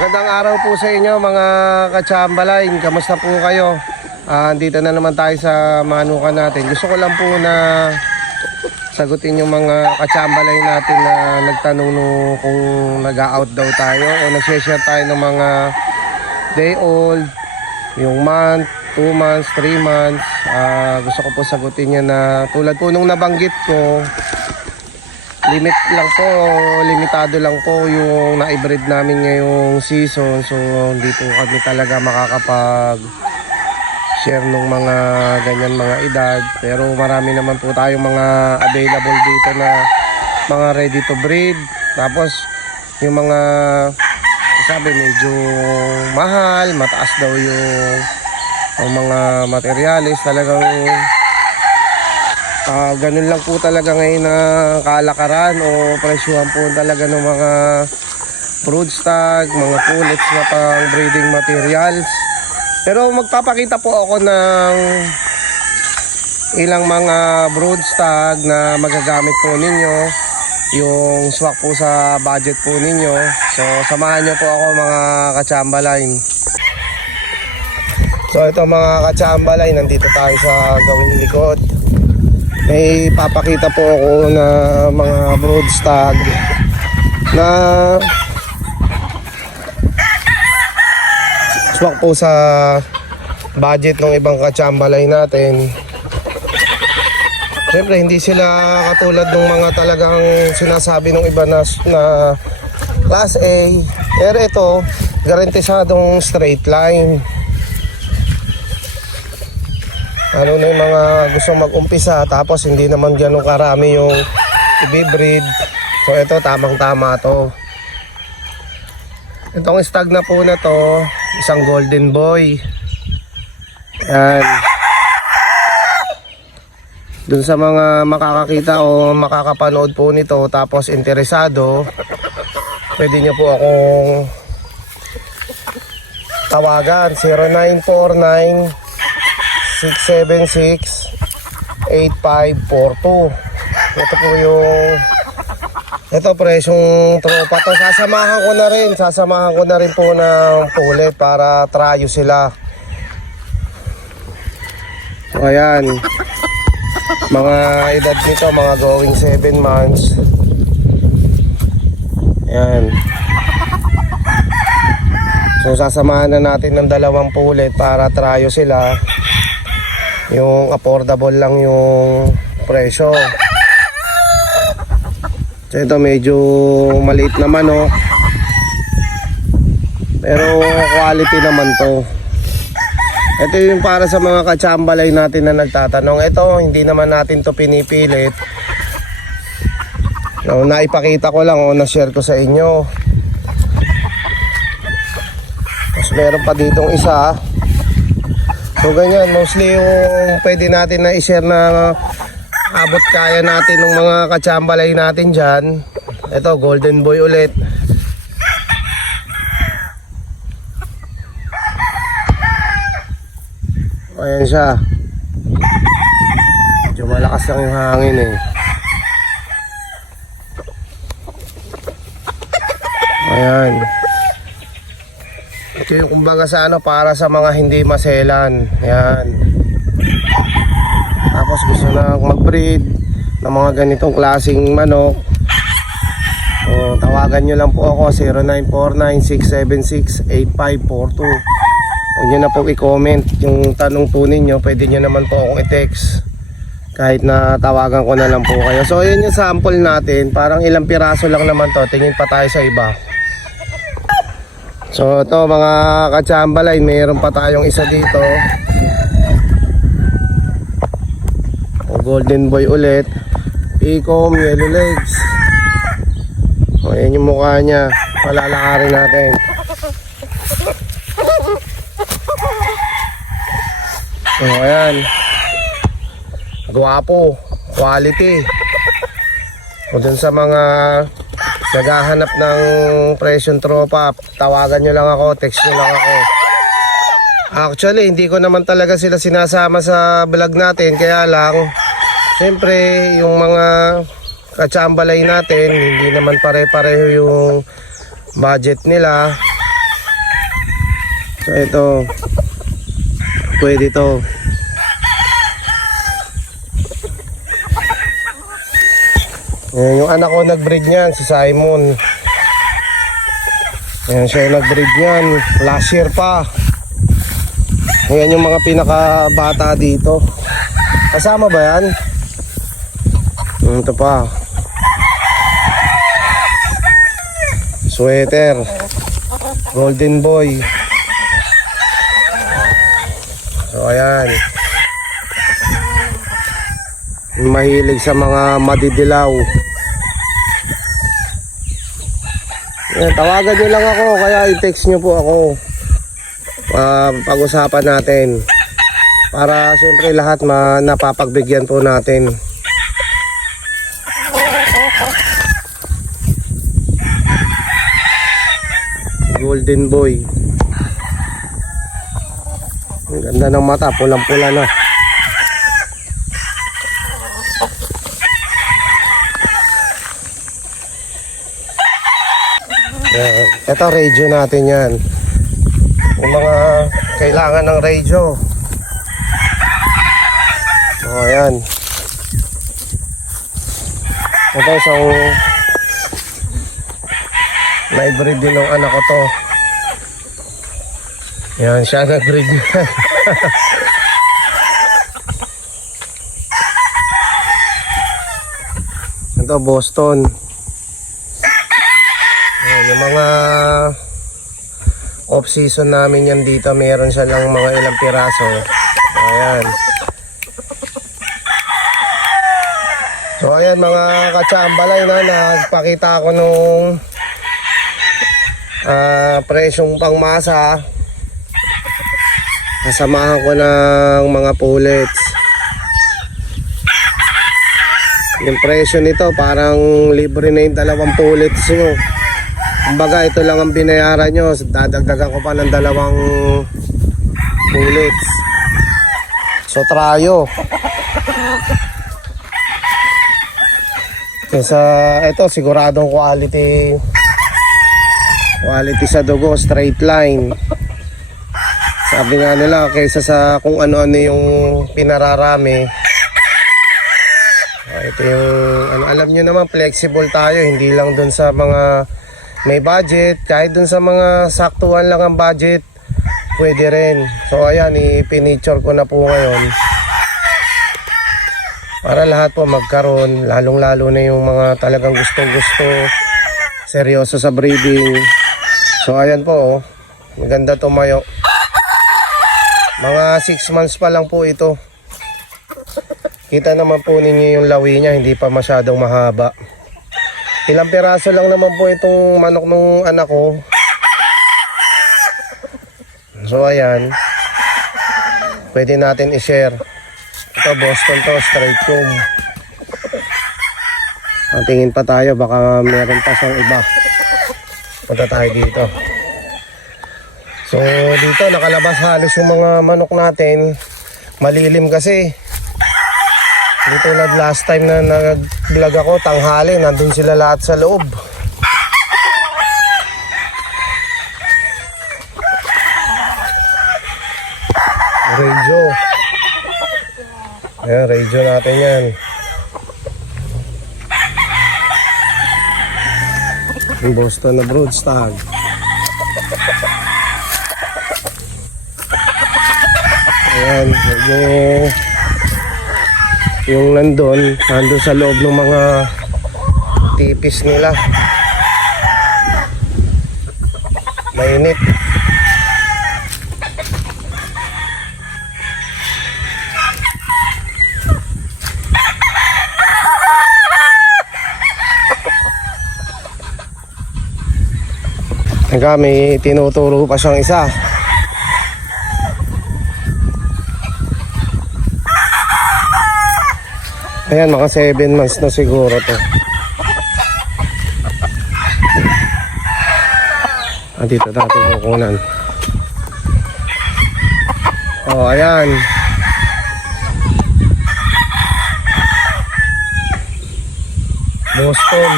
Magandang araw po sa inyo mga ka-Chamberlain. Kamusta po kayo? Dito na naman tayo sa manukan natin. Gusto ko lang po na sagutin yung mga ka-Chamberlain natin na nagtanong kung nag-out daw tayo o nag-share tayo ng mga day old, yung month, 2 months, 3 months. Gusto ko po sagutin yan na tulad po nung nabanggit ko, limitado lang po yung na-breed namin ngayong season. So hindi po kami talaga makakapag-share ng mga ganyan mga edad. Pero marami naman po tayong mga available dito na mga ready to breed. Tapos yung mga sabi medyo mahal, mataas daw yung mga materials. Talagang ganun lang po talaga ngayon na kalakaran o presyuhan po talaga ng mga broodstag, mga pullets na pang breeding materials. Pero magpapakita po ako ng ilang mga broodstag na magagamit po ninyo, yung swak po sa budget po ninyo. So samahan nyo po ako mga ka-Chamberlain. So ito mga ka-Chamberlain, nandito tayo sa gawing likod. May papakita po ako na mga broodstag na swak po sa budget ng ibang ka-Chamberlain natin. Siyempre hindi sila katulad ng mga talagang sinasabi ng iba na class A. Pero ito, garantisadong straight line. Ano na yung mga gustong mag-umpisa, tapos hindi naman ganun karami yung i-breed. So ito tamang tama to. Itong stag na po na to, isang golden boy. Yan. Dun sa mga makakakita o makakapanood po nito tapos interesado, pwede nyo po akong tawagan 0949 676-8542. Ito po yung presyong tropa to. Sasamahan ko na rin po ng pullet para tryo sila. So ayan, mga edad nito mga going 7 months. Ayan. So sasamahan na natin ng 2 pullet para tryo sila. Yung affordable lang yung presyo. So ito medyo maliit naman pero quality naman to. Ito yung para sa mga ka-Chamberlain natin na nagtatanong. Ito hindi naman natin to pinipilit. Naipakita ko lang na-share ko sa inyo. Tapos meron pa ditong isa. So ganyan, mostly yung pwede natin na i-share na abot kaya natin ng mga ka-Chamberlain natin dyan. Ito, golden boy ulit. Ayan siya. Medyo malakas lang yung hangin Ayan. Ito yung kumbaga sa para sa mga hindi maselan. Yan. Tapos gusto na mag-breed ng mga ganitong klaseng manok. O, tawagan nyo lang po ako 0949-676-8542. Huwag nyo na po i-comment yung tanong po ninyo. Pwede nyo naman po akong i-text kahit na tawagan ko na lang po kayo. So yun yung sample natin. Parang ilang piraso lang naman to. Tingin pa tayo sa iba. So ito mga ka-Chamberlain, mayroon pa tayong isa dito. Golden boy ulit. Ecom, yellow legs. O, yan yung mukha niya. Palalakarin natin. O, ayan. Guwapo. Quality. O, dun sa mga naghahanap ng presyon tropa, tawagan nyo lang ako, text nyo lang ako. Actually, hindi ko naman talaga sila sinasama sa vlog natin. Kaya lang, siyempre, yung mga katsambalay natin, hindi naman pare-pareho yung budget nila. So, ito. Pwede to. Ayan, yung anak ko nag-breed niyan, si Simon. Ayan, siya yung nag-breed niyan. Last year pa. Ayan yung mga pinakabata dito. Kasama ba yan? Ito pa. Sweater. Golden boy. So ayan. Mahilig sa mga madidilaw. Ayan, tawagan nyo lang ako, kaya i-text nyo po ako. Pag-usapan natin para siyempre lahat napapagbigyan po natin. Golden boy, ang ganda ng mata, pulang-pula na. Ito radio natin yan. Yung mga kailangan ng radio. O, ayan. Ito isang na-breed din ng anak ko to. Yan, siya nag-breed niya. Ito Boston. Ayan, yung mga off-season namin yan dito, meron siya lang mga ilang piraso. Ayan. So ayan mga katsambalay na, nagpakita ako nung presyong pangmasa. Nasamahan ko ng mga pullets. Yung presyo nito parang libre na yung 2 pullets nyo. Kumbaga ito lang ang binayaran nyo, dadagdagan ko pa ng 2 bullets. So trayo. Kesa ito siguradong quality sa dugo, straight line. Sabi nga nila kaysa sa kung ano-ano yung pinararami. Ito yung alam nyo naman, flexible tayo, hindi lang dun sa mga may budget, kahit dun sa mga saktuhan lang ang budget, pwede rin. So ayan, ipiniture ko na po ngayon para lahat po magkaroon, lalong lalo na yung mga talagang gustong-gusto, seryoso sa breeding. So ayan po, maganda tumayo. Mga 6 months pa lang po ito. Kita naman po ninyo yung lawi niya, hindi pa masyadong mahaba. Ilang piraso lang naman po itong manok nung anak ko. So ayan, pwede natin i-share. Ito Boston to, straight comb. Tingin pa tayo, baka meron pa siyang iba. Punta tayo dito. So dito nakalabas halos yung mga manok natin. Malilim kasi. Dito last time na nag-vlog ako, tanghali, nandun sila lahat sa loob. Radio. Ayan, radio natin yan. Yung Boston na broodstag. Ayan, yung nandun sa loob ng mga tipis nila. Mainit. May tinuturo pa siyang isa. Ayan, mga 7 months na siguro to. Dito natin kukunan. Oh, ayan. Boston.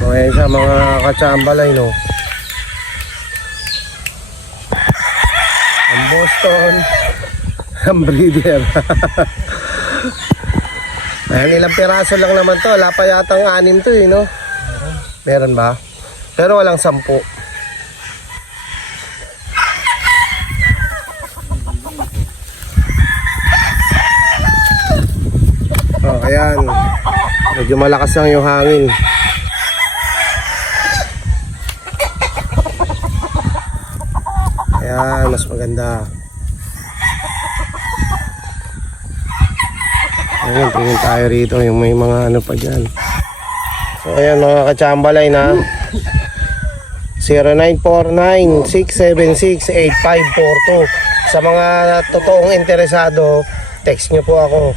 Oh, ayan siya mga katsambalay, no. Ang Boston. Ang breeder. Ayan, ilang piraso lang naman to. Wala pa yatang 6 to, no? Meron ba? Pero walang 10. Oh, ayan. Medyo malakas lang yung hangin. Ayan, mas maganda. Ayan, tingin tayo rito yung may mga ano pa dyan. So ayan mga katsambalay na 0949-676-8542. Sa mga totoong interesado, text nyo po ako.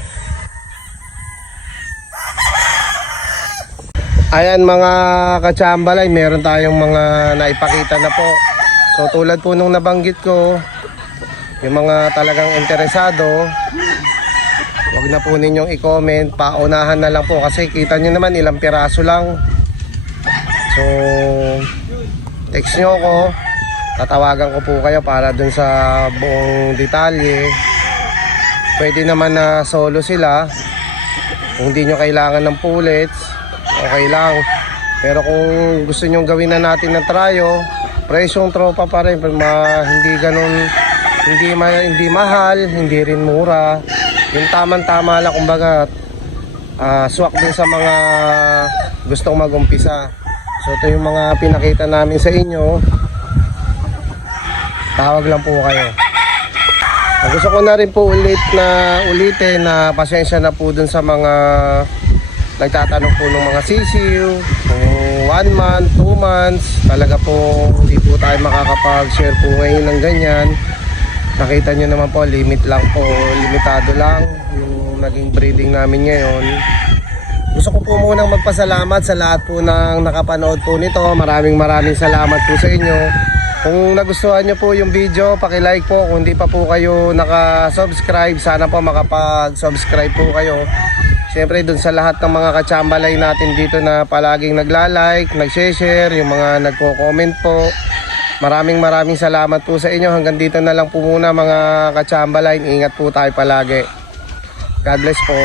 Ayan mga katsambalay, meron tayong mga naipakita na po. So tulad po nung nabanggit ko, yung mga talagang interesado, wag na po ninyong i-comment, paunahan na lang po kasi kita nyo naman ilang piraso lang. So text nyo ako, tatawagan ko po kayo para dun sa buong detalye. Pwede naman na solo sila, kung di nyo kailangan ng pullets, okay lang. Pero kung gusto nyo gawin na natin ng tryo, presyong tropa pa rin, hindi ganun, hindi mahal, hindi rin mura. Yung tamang-tama lang, kumbaga, swak din sa mga gustong mag-umpisa. So ito yung mga pinakita namin sa inyo. Tawag lang po kayo. Gusto ko na rin po ulitin na pasensya na po dun sa mga nagtatanong po ng mga sisiw. Kung 1 month, 2 months, talaga po hindi po tayo makakapag-share po ngayon ng ganyan. Nakita nyo naman po, limitado lang yung naging breeding namin ngayon. Gusto ko po munang magpasalamat sa lahat po ng nakapanood po nito. Maraming salamat po sa inyo. Kung nagustuhan nyo po yung video, paki-like po. Kung hindi pa po kayo naka-subscribe, sana po makapag-subscribe po kayo. Siyempre dun sa lahat ng mga katsambalay natin dito na palaging nagla-like, nag-share, yung mga nagko-comment po. Maraming salamat po sa inyo. Hanggang dito na lang po muna mga katsambalay. Ingat po tayo palagi. God bless po.